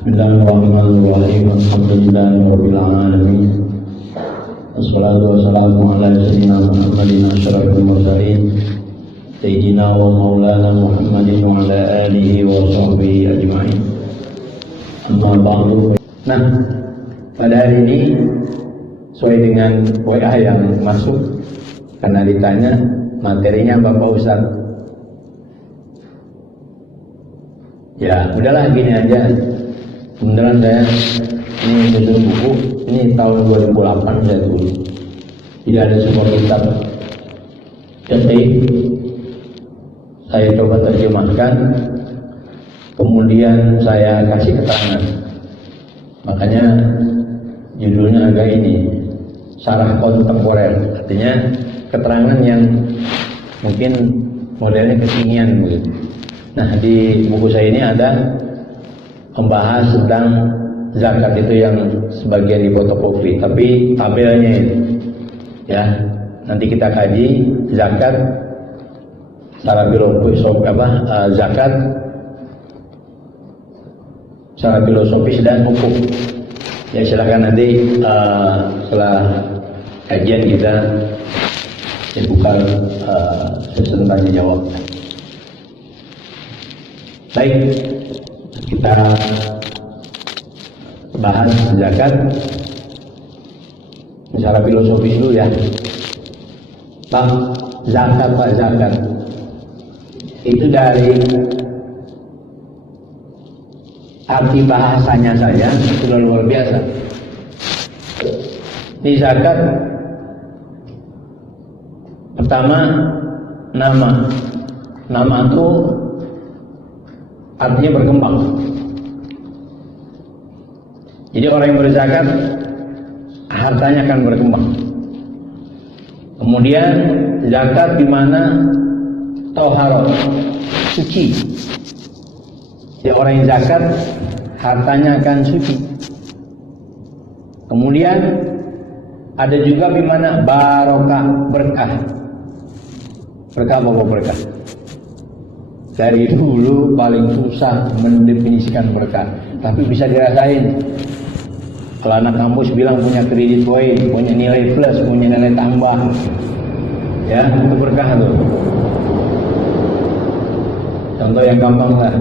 Bismillahirrahmanirrahim. Alhamdulillahirabbil alamin. Wassalatu wassalamu ala sayyidina Muhammadin asyrafil mursalin sayyidina wa maulana Muhammadin wa ala alihi wa sahbihi ajma'in. Amma ba'du. Nah, pada hari ini sesuai dengan WA yang masuk, karena ditanya materinya Bapak Ustaz. Ya, udahlah gini aja. Beneran saya ini susun buku, ini tahun 2008 saya tulis. Tidak ada sebuah kitab ketik, saya coba terjemahkan, kemudian saya kasih keterangan. Makanya judulnya agak ini, Syarah Kontemporer, artinya keterangan yang mungkin modelnya kekinian begitu. Nah, di buku saya ini ada membahas tentang zakat itu yang sebagian difotokopi, tapi tabelnya ini, ya, nanti kita kaji zakat secara filosofis, zakat secara filosofis dan hukum. Ya, silakan nanti setelah kajian kita buka sesi tanya jawab. Baik, kita bahas zakat secara filosofis dulu ya. Pak, zakat itu dari arti bahasanya saja sudah luar biasa. Di zakat pertama nama itu artinya berkembang. Jadi orang yang berzakat hartanya akan berkembang. Kemudian zakat di mana toharoh, suci. Jadi orang yang zakat hartanya akan suci. Kemudian ada juga di mana barokah, berkah. Berkah apa berkah? Dari dulu paling susah mendefinisikan berkah, tapi bisa dirasain. Kalau anak kampus bilang punya kredit poin, punya nilai plus, punya nilai tambah, ya itu berkah tuh. Contoh yang gampang lah,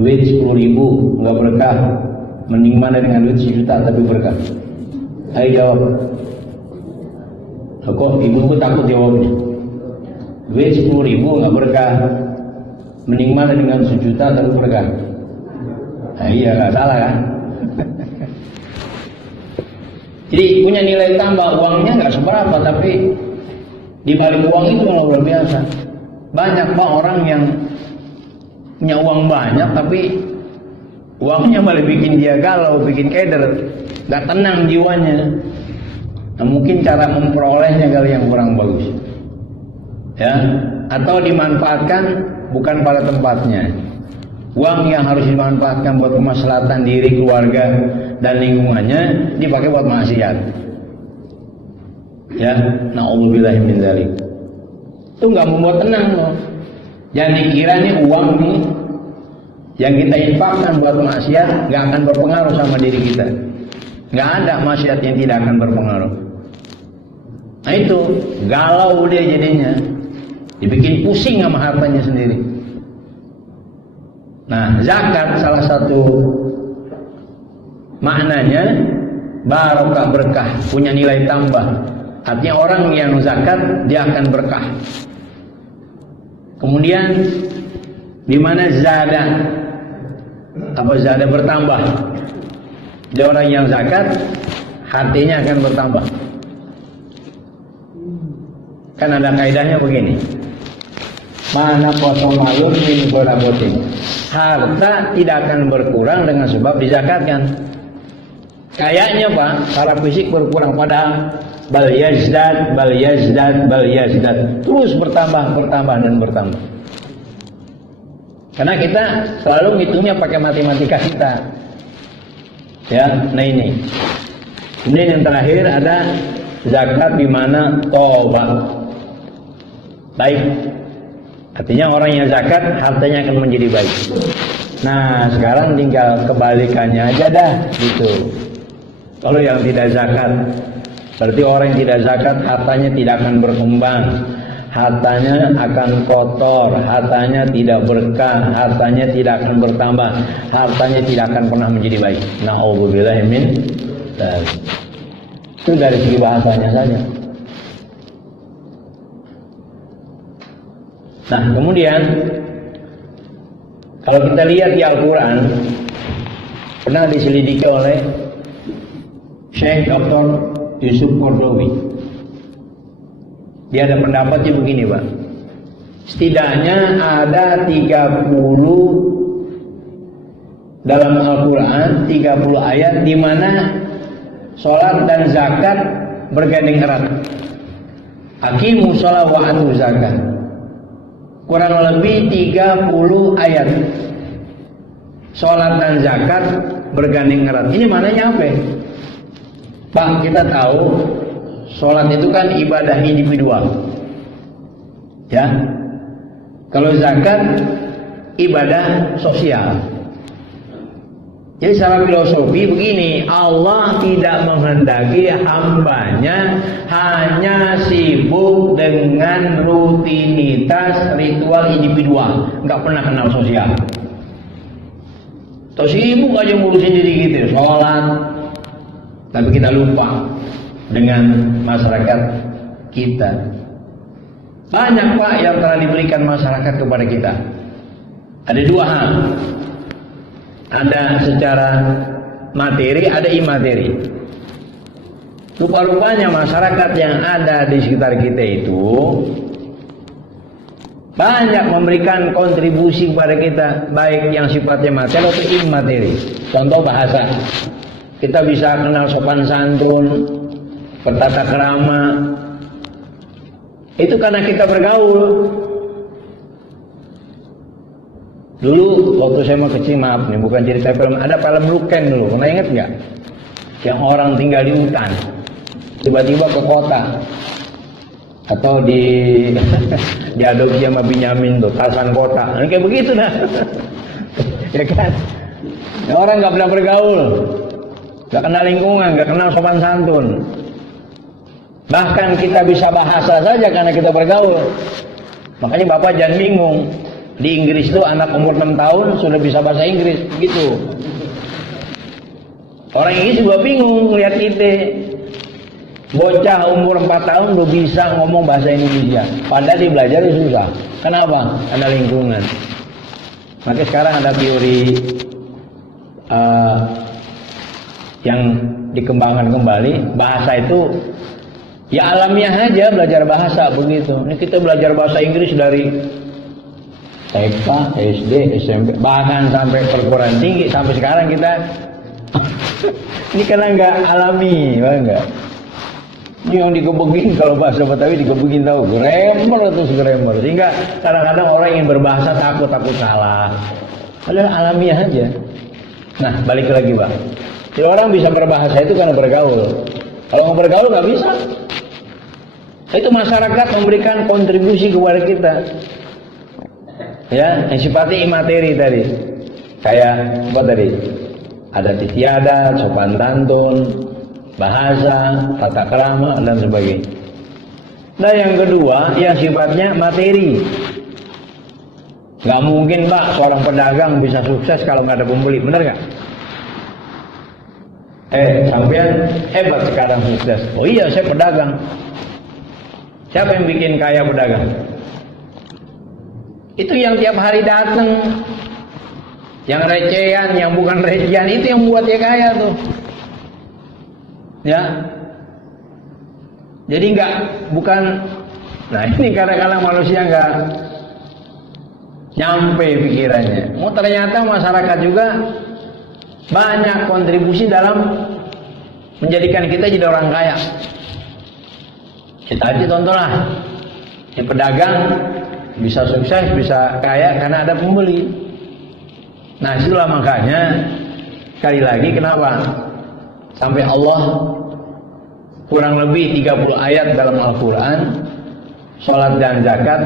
duit 10.000 nggak berkah, mending mana dengan duit 1 juta tapi berkah. Ayo jawab. Kok ibuku takut jawabnya? Duit 10.000 nggak berkah, mending mana dengan 1 juta tapi berkah. Nah, iya, nggak salah kan? Jadi punya nilai tambah, uangnya nggak seberapa, tapi di balik uang itu luar biasa. Banyak orang yang punya uang banyak, tapi uangnya malah bikin dia galau, bikin keder, nggak tenang jiwanya. Nah, mungkin cara memperolehnya kali yang kurang bagus, ya, atau dimanfaatkan bukan pada tempatnya. Uang yang harus dimanfaatkan buat kemaslahatan diri, keluarga, dan lingkungannya dipakai buat maksiat. Ya, na'udzubillahi min dzalik. Itu nggak membuat tenang loh. Jangan dikira nih uang nih yang kita infakkan buat maksiat nggak akan berpengaruh sama diri kita. Nggak ada maksiat yang tidak akan berpengaruh. Nah itu galau dia jadinya, dibikin pusing sama hartanya sendiri. Nah, zakat salah satu maknanya barokah, berkah, punya nilai tambah. Artinya orang yang zakat dia akan berkah. Kemudian di mana zada, apa zada bertambah. Jadi orang yang zakat hatinya akan bertambah. Kan ada kaidahnya begini. Mana kosong malun min barabotin. Harta tidak akan berkurang dengan sebab dizakatkan. Kayaknya Pak, secara fisik berkurang, padahal bal yazdad, terus bertambah dan bertambah. Karena kita selalu ngitungnya pakai matematika kita. Ya, nah ini. Kemudian yang terakhir ada zakat di mana tobat. Baik. Artinya orang yang zakat hartanya akan menjadi baik. Nah sekarang tinggal kebalikannya aja dah gitu. Kalau yang tidak zakat, berarti orang yang tidak zakat hartanya tidak akan berkembang, hartanya akan kotor, hartanya tidak berkah, hartanya tidak akan bertambah, hartanya tidak akan pernah menjadi baik. Na'udzubillah min dzalik. Itu dari segi bahasanya saja. Nah kemudian kalau kita lihat di Al-Quran, pernah diselidiki oleh Syekh Dr. Yusuf Qaradawi. Dia ada pendapatnya begini Pak, setidaknya ada 30 dalam Al-Quran, 30 ayat di mana sholat dan zakat bergandeng erat. Aqimus shalah wa atu zakat. Kurang lebih 30 ayat sholat dan zakat bergandeng erat. Ini maknanya apa? Pak, kita tahu sholat itu kan ibadah individual, ya. Kalau zakat ibadah sosial. Jadi secara filosofi begini, Allah tidak menghendaki hambanya hanya sibuk dengan rutinitas ritual individual, nggak pernah kenal sosial. Terus sibuk aja ngurusin diri gitu, sholat, tapi kita lupa dengan masyarakat kita. Banyak Pak yang telah diberikan masyarakat kepada kita. Ada dua hal. Ada secara materi, ada imateri. Rupa-rupanya masyarakat yang ada di sekitar kita itu banyak memberikan kontribusi kepada kita, baik yang sifatnya materi atau imateri. Contoh bahasa. Kita bisa kenal sopan santun, bertata krama. Itu karena kita bergaul. Dulu waktu saya mau kecil, maaf nih bukan cerita film, ada film Luken dulu, pernah ingat nggak? Yang orang tinggal di hutan, tiba-tiba ke kota, atau diadopsi sama Binyamin tuh, Tarzan kota, nah, kayak begitu dah, ya kan? Orang nggak pernah bergaul, nggak kenal lingkungan, nggak kenal sopan santun. Bahkan kita bisa bahasa saja karena kita bergaul. Makanya Bapak jangan bingung. Di Inggris itu anak umur 6 tahun sudah bisa bahasa Inggris, gitu. Orang Inggris juga bingung lihat kita. Bocah umur 4 tahun udah bisa ngomong bahasa Indonesia. Padahal dia belajar susah. Kenapa? Karena lingkungan. Maka sekarang ada teori yang dikembangkan kembali. Bahasa itu ya alamiah aja, belajar bahasa begitu. Ini kita belajar bahasa Inggris dari TK, SD, SMP, bahkan sampai perguruan tinggi, sampai sekarang kita ini karena nggak alami, enggak. Ini yang dikebukin, kalau bahasa Betawi dikebukin tahu, grammar atau grammar. Sehingga kadang-kadang orang ingin berbahasa takut salah. Padahal alamiah aja. Nah, balik lagi Pak. Jadi orang bisa berbahasa itu karena bergaul. Kalau nggak bergaul nggak bisa. Itu masyarakat memberikan kontribusi kepada kita. Ya, yang sifatnya imateri tadi. Kayak apa tadi? Adat istiadat, sopan santun, bahasa, tata krama dan sebagainya. Nah, yang kedua, yang sifatnya materi. Gak mungkin Pak, seorang pedagang bisa sukses kalau nggak ada pembeli, benar nggak? Sampean hebat sekarang sukses. Oh iya, saya pedagang. Siapa yang bikin kaya pedagang? Itu yang tiap hari datang, yang recehan, yang bukan recehan, itu yang buat dia kaya tuh. Ya, jadi bukan. Nah ini kadang-kadang manusia nggak nyampe pikirannya. Ternyata masyarakat juga banyak kontribusi dalam menjadikan kita jadi orang kaya. Kita aja contohlah, si pedagang bisa sukses, bisa kaya karena ada pembeli. Nah itulah makanya sekali lagi kenapa sampai Allah kurang lebih 30 ayat dalam Al-Quran sholat dan zakat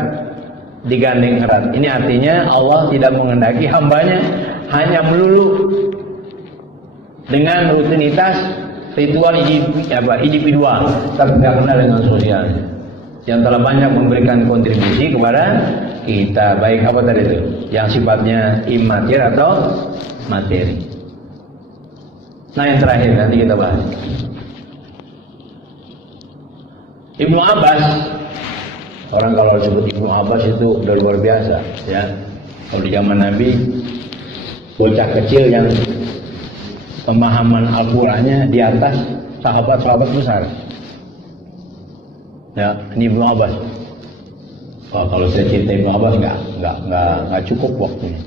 digandeng erat. Ini artinya Allah tidak menghendaki hambanya hanya melulu dengan rutinitas ritual individual, tapi tidak kenal dengan sosialnya. Yang telah banyak memberikan kontribusi kepada kita, baik apa tadi itu, yang sifatnya imater atau materi. Nah yang terakhir nanti kita bahas. Ibnu Abbas, orang kalau sebut Ibnu Abbas itu udah luar biasa, ya. Kalau di zaman Nabi, bocah kecil yang pemahaman Al-Qur'annya di atas sahabat-sahabat besar. Ya, ini Ibnu Abbas. Oh, kalau saya cerita Ibnu Abbas nggak cukup waktunya.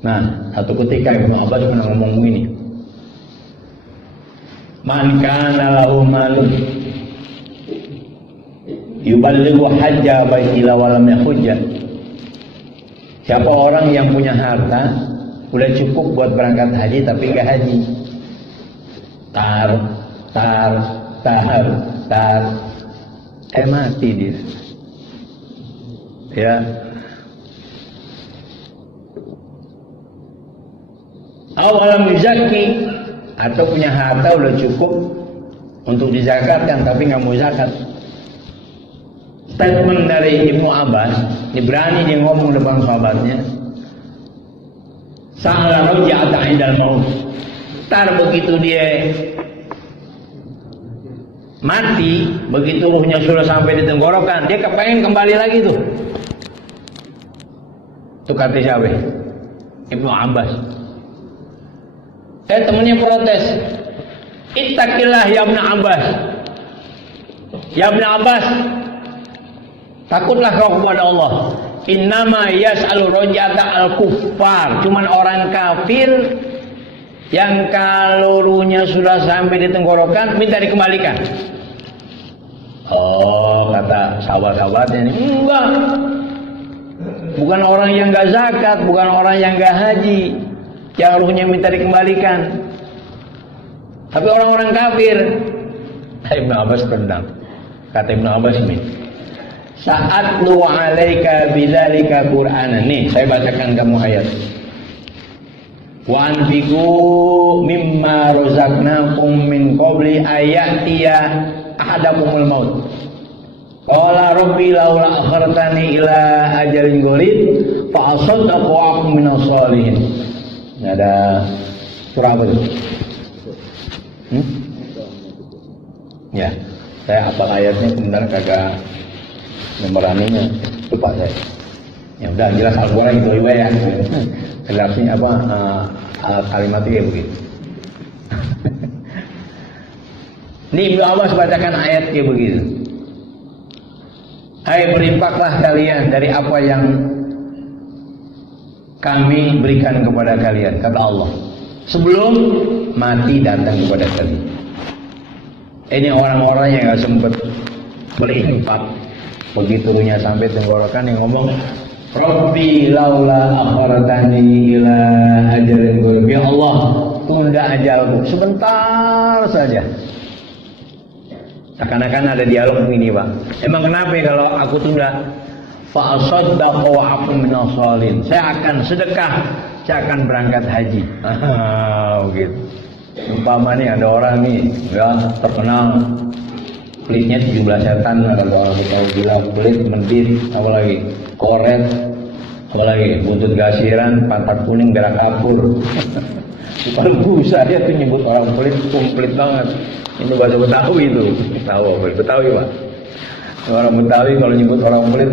Nah, satu ketika Ibnu Abbas pernah ngomong begini. Man kana lahu malun yuballighu hajja baitila wa lam yahujja. Siapa orang yang punya harta udah cukup buat berangkat haji tapi enggak haji. Tar mati dia. Ya. Awalam yuzaki, atau punya harta udah cukup untuk dizakatkan tapi nggak mau zakat. Statement dari Ibnu Abbas, ini berani dia ngomong depan sahabatnya. Sa'ala raja'ata 'indal maut. Tar begitu dia mati, begitu ruhnya sudah sampai di tenggorokan, dia kepengen kembali lagi tuh. Itu kata siapa? Ibnu Abbas. Temennya protes. Ittaqillah ya Ibnu Abbas. Ya Ibnu Abbas, takutlah kau kepada Allah. Innama yas'alu rajata al-kuffar. Cuman orang kafir yang kalau ruhnya sudah sampai di tenggorokan minta dikembalikan. Oh, kata sahabat-sahabatnya ini, enggak. Bukan orang yang enggak zakat, bukan orang yang enggak haji yang ruhnya minta dikembalikan, tapi orang-orang kafir. Ibnu Abbas tendang. Kata Ibnu Abbas ini, saat lu alaika bidzalika Qur'anan. Nih, saya bacakan kamu ayat. Wa anfiqu mimma razaqnakum min qabli ayatiya ahadakumul maut. Qala rabbi laula akhartani ila ajalin qarib fa asaddaqu wa akum minas shalihin. Ada surah apa itu? Ya, saya hafal ayatnya, kemudian kagak memeraninya, lupa saya. Ya udah, jelas Al-Quran itu ya. Jelasnya apa? Kalimatnya kayak begitu. Ini Ibnu Abbas bacakan ayat kayak begitu. Hai, berinfaklah kalian dari apa yang kami berikan kepada kalian, kata Allah, sebelum mati datang kepada kalian. Ini orang-orang yang gak sempat berinfak, begitu ruhnya sampai tenggorokan yang ngomong, Rabbi laula akhartani ila ajalin qarib. Ya Allah, tunda ajalku sebentar saja. Seakan-akan ada dialog begini, Pak. Emang kenapa ya kalau aku tunda? Fa asaddaqu wa akum minas shalihin. Saya akan sedekah, saya akan berangkat haji. Gitu. Umpama nih ada orang nih, ya terkenal pelitnya 17 setan, ada orang tahu bilang pelit, mendit, apa lagi? Koret, apa lagi? Buntut gasiran, pantat kuning, berak kapur. Bukan busa dia tuh nyebut orang pelit, komplit banget. Ini bahasa Betawi itu. Tahu apa? Betawi, Pak. Orang Betawi kalau nyebut orang pelit,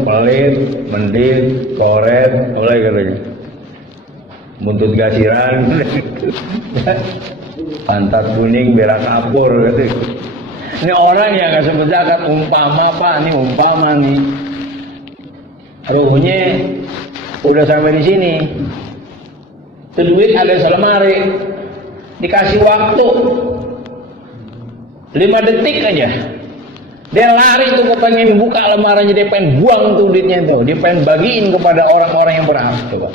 mendit, koret, apa lagi katanya? Buntut gasiran, pantat kuning, berak kapur gitu. Ini orang yang nggak sempat zakat, umpama Pak, ini umpama nih. Ruhnya udah sampai di sini. Itu duit ada selemari. Dikasih waktu 5 detik aja. Dia lari tuh pengen buka lemarinya, dia pengen buang tuh duitnya itu, dia pengen bagiin kepada orang-orang yang berhak, coba.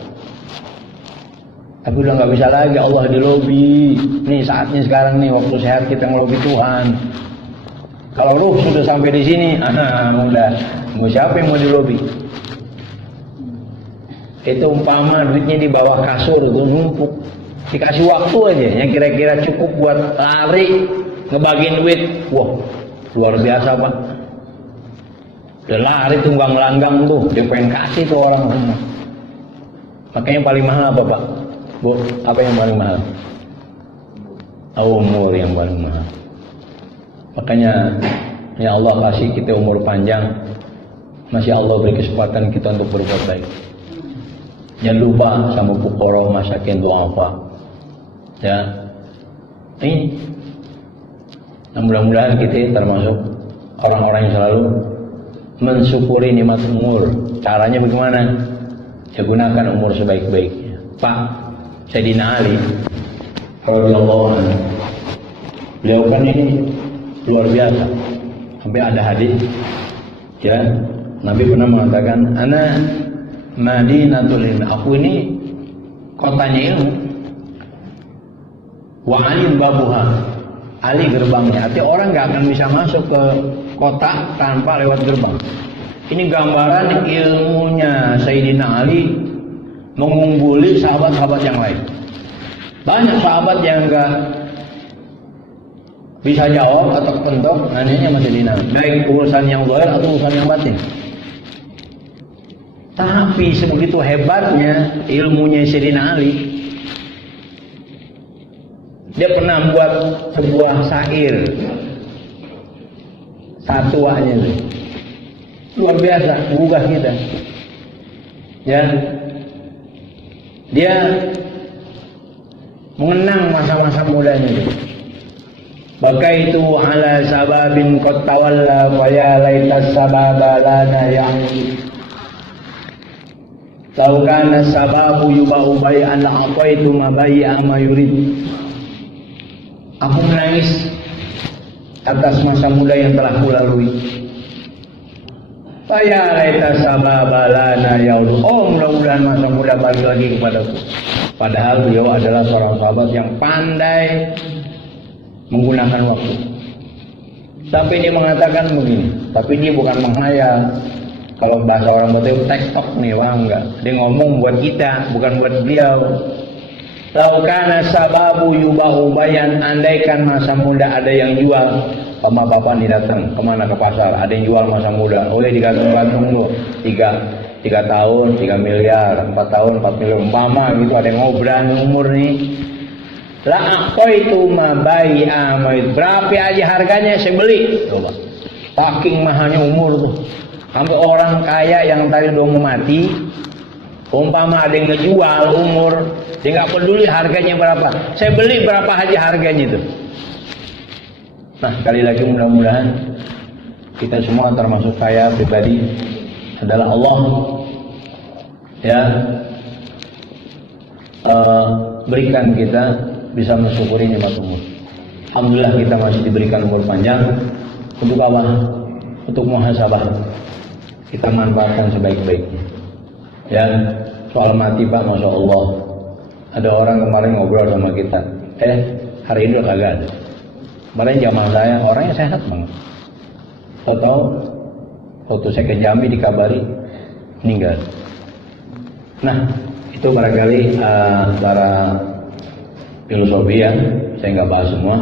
Tapi udah nggak bisa lagi, Allah di lobi. Nih saatnya sekarang nih, waktu sehat kita ngelobi Tuhan. Kalau ruh sudah sampai di sini, udah mau siapa yang mau di lobi? itu umpama duitnya di bawah kasur itu numpuk, dikasih waktu aja yang kira-kira cukup buat lari ngebagiin duit, wah luar biasa Pak. Udah lari tunggang langgang tuh, dia pengen kasih tuh orang semua. Makanya yang paling mahal apa Pak? Bu, apa yang paling mahal? Umur yang paling mahal. Makanya ya Allah kasih kita umur panjang, masih Allah beri kesempatan kita untuk berbuat baik. Jangan lupa sama fuqara masakin du'afa. Ya. Ini. Nah, mudah-mudahan kita termasuk orang-orang yang selalu mensyukuri nikmat umur. Caranya bagaimana? Ya gunakan umur sebaik-baiknya. Pak Sayyidina Ali radhiyallahu anhu, beliau kan ini luar biasa. Sampai ada hadis ya, Nabi pernah mengatakan, ana Madinatul ilm, aku ini kotanya ilmu. Wa Ali babuha, Ali gerbangnya. Artinya orang nggak akan bisa masuk ke kota tanpa lewat gerbang. Ini gambaran ilmunya Sayyidina Ali mengungguli sahabat-sahabat yang lain. Banyak sahabat yang nggak bisa jawab atau kentok nanyanya sama Sayyidina Ali, baik urusan yang zahir atau urusan yang batin. Tapi sebegitu hebatnya ilmunya Sayyidina Ali, dia pernah buat sebuah syair satuannya itu luar biasa, menggugah kita. Ya, dia mengenang masa-masa mudanya itu. Bakaitu ala sababin qad tawalla wa ya laitas sababa lana ya'ni. Lau kana sababu yubau bai'an la'ataitu ma bai'a ma yurid. Aku menangis atas masa muda yang telah kulalui. Faya laita sababa lana ya Allah. Oh, mudah-mudahan masa muda balik lagi kepadaku. Padahal beliau adalah seorang sahabat yang pandai menggunakan waktu. Sampai dia mengatakan begini, tapi dia bukan menghayal. Kalau bahasa orang Betawi tektok nih, wah enggak. Dia ngomong buat kita, bukan buat beliau. Lau kana sababu yubahu bayan, andaikan masa muda ada yang jual. Sama bapak nih datang kemana, ke pasar, ada yang jual masa muda, oleh digantung-gantung lu 3 tahun 3 miliar, 4 tahun 4 miliar umpama gitu, ada yang ngobrol umur nih. La itu ma bai'a ma, berapa aja harganya saya beli. Coba. Saking mahalnya umur tuh. Sampai orang kaya yang tadi udah mau mati, umpama ada yang ngejual umur, dia nggak peduli harganya berapa, saya beli berapa aja harganya itu. Nah, sekali lagi mudah-mudahan kita semua termasuk saya pribadi adalah Allah ya berikan kita bisa mensyukuri nikmat umur. Alhamdulillah kita masih diberikan umur panjang. Untuk apa? Untuk muhasabah. Kita manfaatkan sebaik-baiknya. Ya, soal mati Pak, Masya Allah. Ada orang kemarin ngobrol sama kita. Hari ini udah kagak ada. Kemarin zaman saya orangnya sehat banget. Tahu waktu saya ke Jambi dikabari meninggal. Nah, itu barangkali para filosofi ya, saya nggak bahas semua.